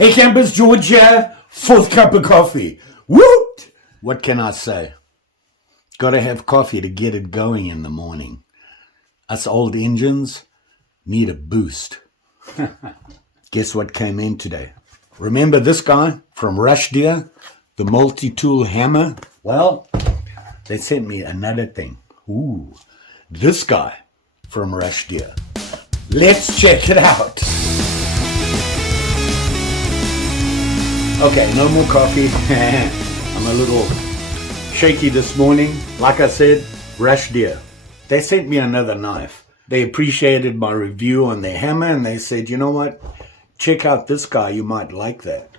Hey campers, George here, fourth cup of coffee. Woot! What can I say? Gotta have coffee to get it going in the morning. Us old engines need a boost. Guess what came in today? Remember this guy from Deer, the multi-tool hammer? Well, they sent me another thing. Ooh, this guy from Deer. Let's check it out. Okay, no more coffee. I'm a little shaky this morning. Like I said, Deer. They sent me another knife. They appreciated my review on their hammer and they said, you know what? Check out this guy, you might like that.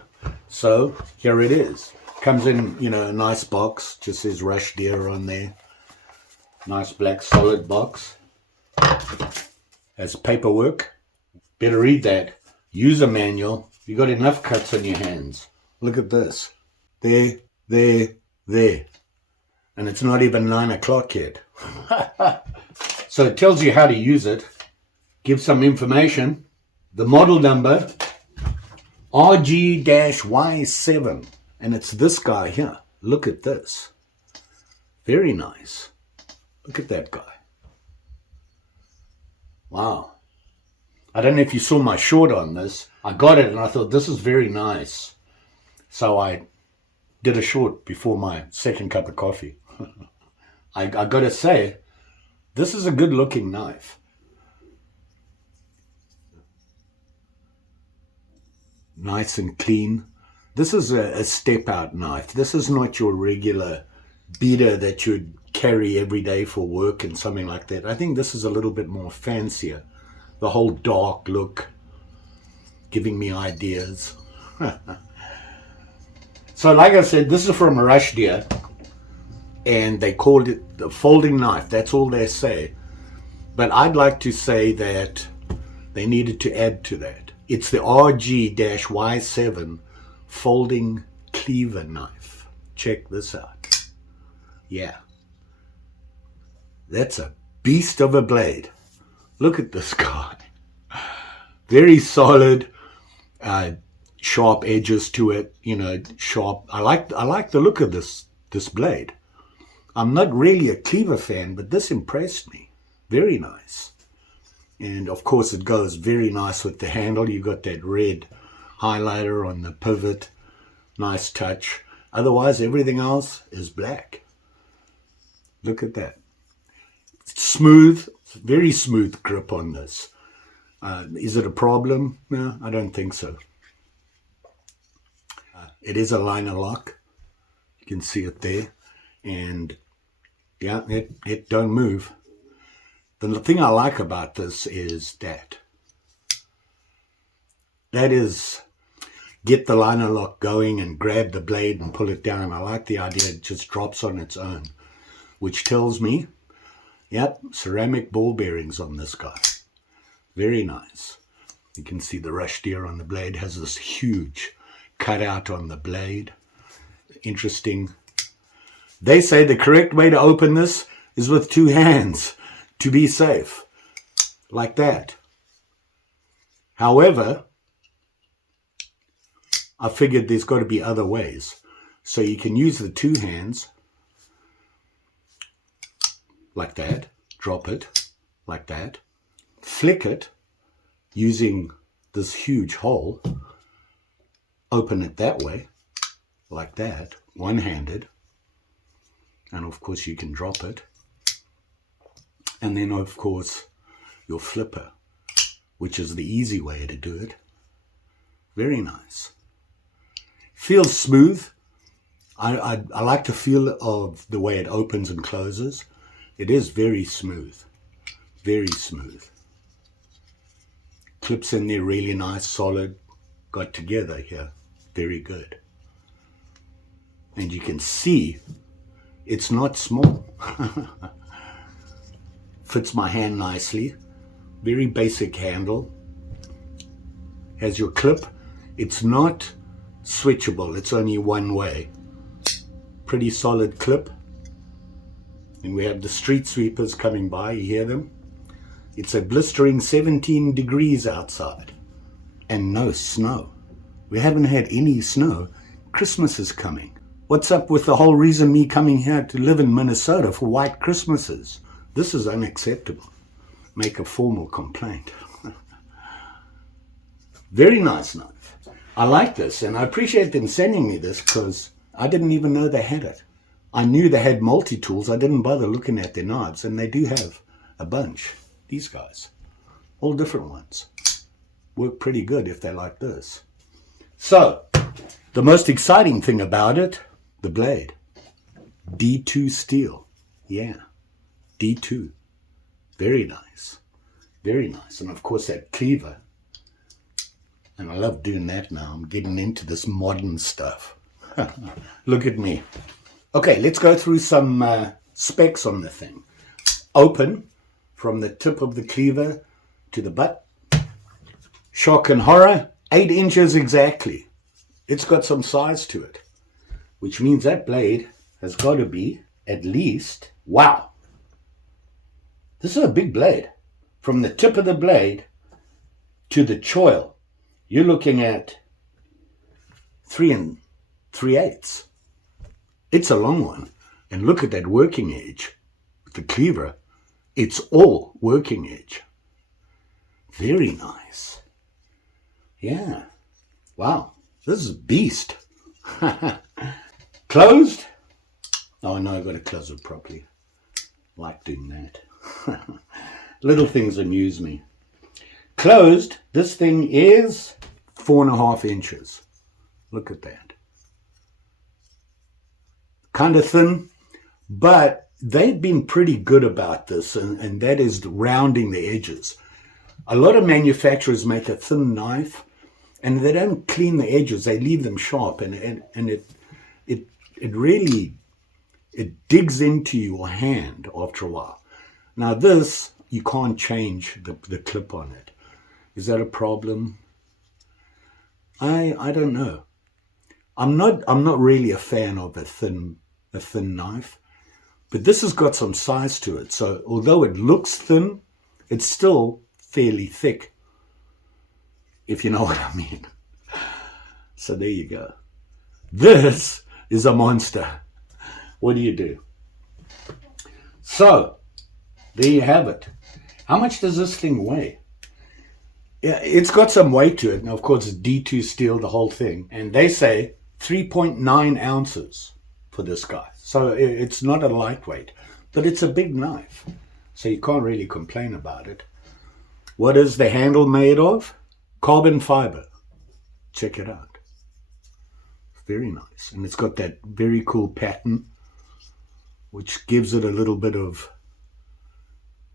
So here it is. Comes in, a nice box. Just says Deer on there. Nice black solid box. Has paperwork. Better read that. User manual. You got enough cuts on your hands. Look at this. There. And it's not even 9 o'clock yet. So it tells you how to use it. Gives some information. The model number, RG-Y7. And it's this guy here. Look at this. Very nice. Look at that guy. Wow. I don't know if you saw my short on this. I got it and I thought this is very nice. So I did a short before my second cup of coffee. I got to say, this is a good looking knife. Nice and clean. This is a step out knife. This is not your regular beater that you'd carry every day for work and something like that. I think this is a little bit more fancier. The whole dark look, giving me ideas. So like I said, this is from Deer, and they called it the folding knife. That's all they say. But I'd like to say that they needed to add to that. It's the RG-Y7 Folding Cleaver Knife. Check this out. Yeah. That's a beast of a blade. Look at this guy. Very solid, sharp edges to it, sharp. I like the look of this blade. I'm not really a cleaver fan, but this impressed me. Very nice. And of course it goes very nice with the handle. You got that red highlighter on the pivot. Nice touch. Otherwise everything else is black. Look at that. Smooth, very smooth grip on this. Is it a problem? No, I don't think so. It is a liner lock. You can see it there. And yeah, it don't move. The thing I like about this is that is get the liner lock going and grab the blade and pull it down. I like the idea it just drops on its own, which tells me, yep, ceramic ball bearings on this guy. Very nice. You can see the Deer on the blade has this huge cutout on the blade. Interesting. They say the correct way to open this is with 2 hands to be safe. Like that. However, I figured there's got to be other ways. So you can use the 2 hands like that. Drop it like that. Flick it using this huge hole. Open it that way, like that, one-handed. And of course you can drop it. And then of course your flipper, which is the easy way to do it. Very nice. Feels smooth. I like the feel of the way it opens and closes. It is very smooth. Very smooth. Clips in there really nice, solid. Got together here. Very good. And you can see it's not small. Fits my hand nicely. Very basic handle. Has your clip. It's not switchable. It's only one way. Pretty solid clip. And we have the street sweepers coming by. You hear them? It's a blistering 17 degrees outside. And no snow. We haven't had any snow. Christmas is coming. What's up with the whole reason me coming here to live in Minnesota for white Christmases? This is unacceptable. Make a formal complaint. Very nice knife. I like this, and I appreciate them sending me this because I didn't even know they had it. I knew they had multi-tools. I didn't bother looking at their knives, and they do have a bunch. These guys, all different ones. Work pretty good if they're like this. So, the most exciting thing about it, the blade. D2 steel. Yeah, D2. Very nice. Very nice. And of course that cleaver. And I love doing that now. I'm getting into this modern stuff. Look at me. Okay, let's go through some specs on the thing. Open from the tip of the cleaver to the butt. Shock and horror, 8 inches exactly. It's got some size to it, which means that blade has got to be at least, wow. This is a big blade. From the tip of the blade to the choil, you're looking at 3 3/8. It's a long one. And look at that working edge. With the cleaver, it's all working edge. Very nice. Yeah. Wow. This is a beast. Closed? Oh, no, I've got to close it properly. I like doing that. Little things amuse me. Closed, this thing is 4.5 inches. Look at that. Kind of thin, but they've been pretty good about this, and that is rounding the edges. A lot of manufacturers make a thin knife, and they don't clean the edges. They leave them sharp, and it really digs into your hand after a while. Now this, you can't change the clip on it. Is that a problem? I don't know. I'm not really a fan of a thin knife, but this has got some size to it. So although it looks thin, it's still fairly thick, if you know what I mean. So there you go. This is a monster. What do you do? So there you have it. How much does this thing weigh? Yeah, it's got some weight to it. Now, of course, it's D2 steel, the whole thing. And they say 3.9 ounces for this guy. So it's not a lightweight, but it's a big knife. So you can't really complain about it. What is the handle made of? Carbon fiber. Check it out. Very nice. And it's got that very cool pattern, which gives it a little bit of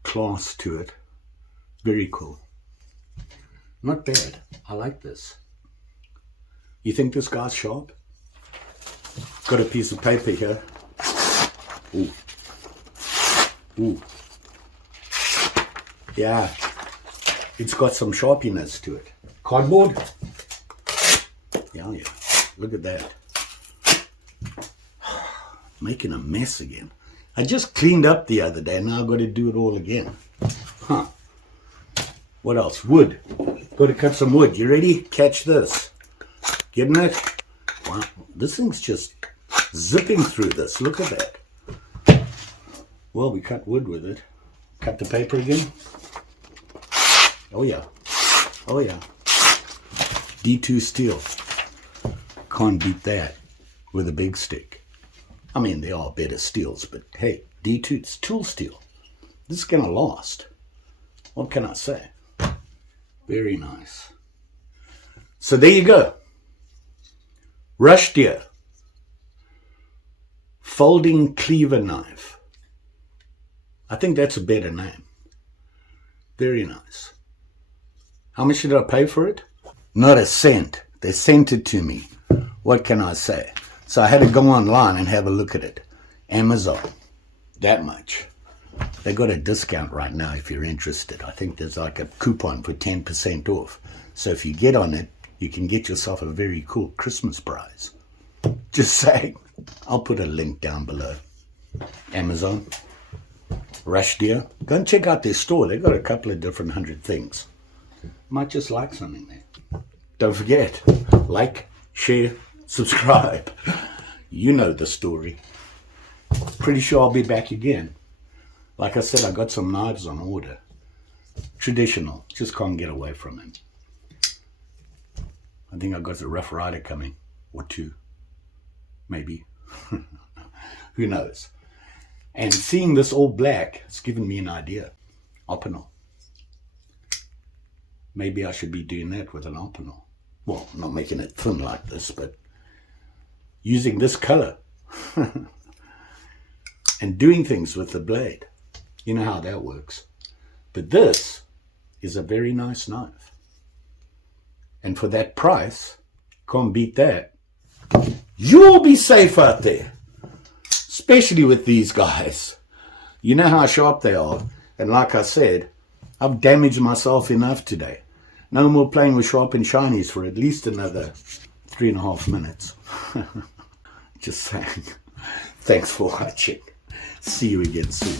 class to it. Very cool. Not bad. I like this. You think this guy's sharp? Got a piece of paper here. Ooh. Ooh. Yeah. It's got some sharpiness to it. Cardboard? Yeah. Look at that. Making a mess again. I just cleaned up the other day. Now I've got to do it all again. Huh. What else? Wood. Got to cut some wood. You ready? Catch this. Getting it? Wow. This thing's just zipping through this. Look at that. Well, we cut wood with it. Cut the paper again. Oh, yeah. Oh, yeah. D2 steel. Can't beat that with a big stick. I mean, there are better steels, but hey, D2, it's tool steel. This is going to last. What can I say? Very nice. So there you go. Deer Folding Cleaver Knife. I think that's a better name. Very nice. How much did I pay for it? Not a cent. They sent it to me. What can I say? So I had to go online and have a look at it. Amazon. That much. They got a discount right now if you're interested. I think there's like a coupon for 10% off. So if you get on it, you can get yourself a very cool Christmas prize. Just saying. I'll put a link down below. Amazon. Deer. Go and check out their store. They've got a couple of different 100 things. Might just like something there. Don't forget, Like, share, subscribe. You know the story. Pretty sure I'll be back again. Like I said, I got some knives on order. Traditional, just can't get away from him. I think I got a Rough Rider coming, or two, maybe. Who knows? And seeing this all black, it's given me an idea. Opinel. Maybe I should be doing that with an opinel. Well, not making it thin like this, but using this color. And doing things with the blade. You know how that works. But this is a very nice knife. And for that price, can't beat that. You'll be safe out there. Especially with these guys. You know how sharp they are. And like I said, I've damaged myself enough today. No more playing with sharp and shinies for at least another 3.5 minutes. Just saying. Thanks for watching. See you again soon.